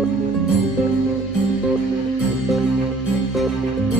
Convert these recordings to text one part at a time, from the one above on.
Thank you.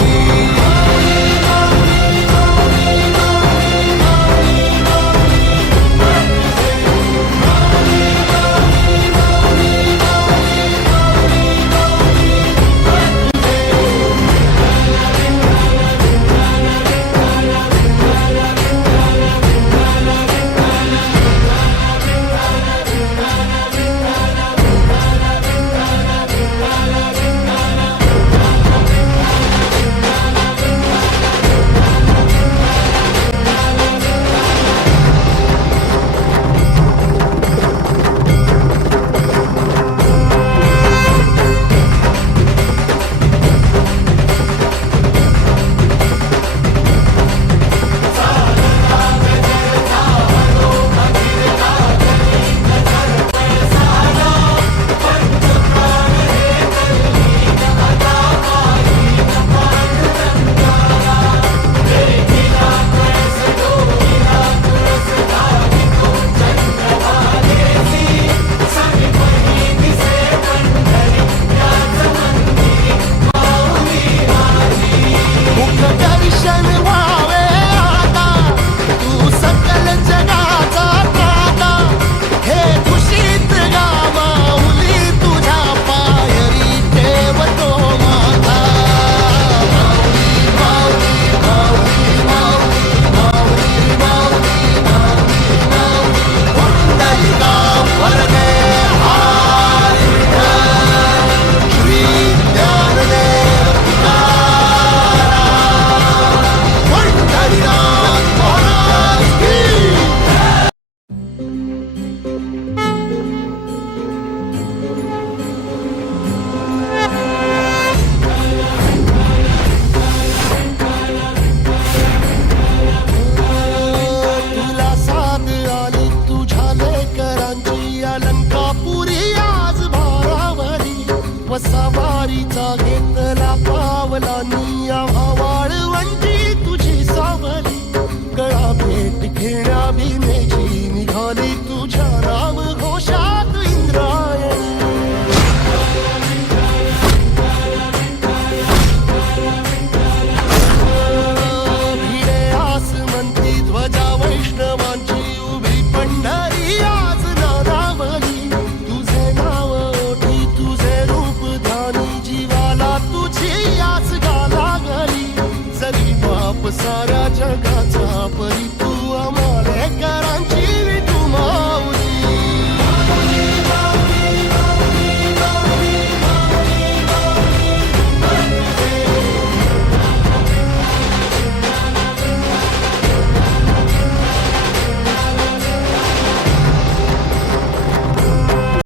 到你。such